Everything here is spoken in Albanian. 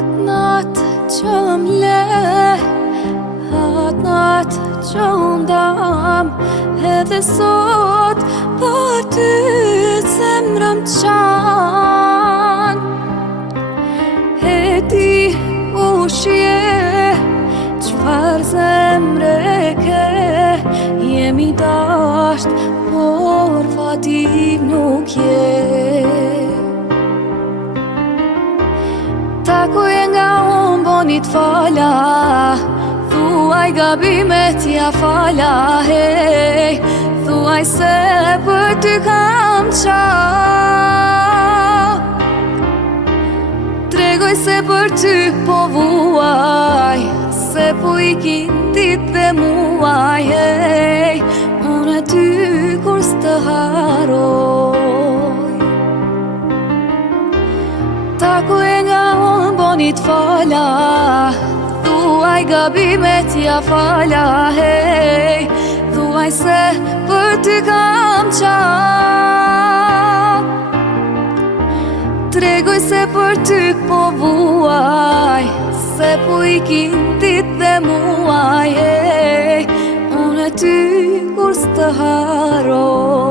Atë natë që m'le, atë natë që ndam, edhe sot për ty zemra m'çan. E di kush je, çfar zemre ke, jemi dasht, por fatim nuk je. Takoje nga unë boni t'fala, thuaj gabimet ja fala, hej, thuaj se për ty kam qa. Tregoj se për ty po vuaj, se po ikin dit dhe muaj, hej, unë e ty kur s'të haroj. Takoje nga unë boni t'fala, thuaj gabimet ja fala, hej, thuaj se për ty kam qa. Tregoj se për ty po vuaj, se po ikin dit dhe muaj, hej, unë e ty kur s'të haroj.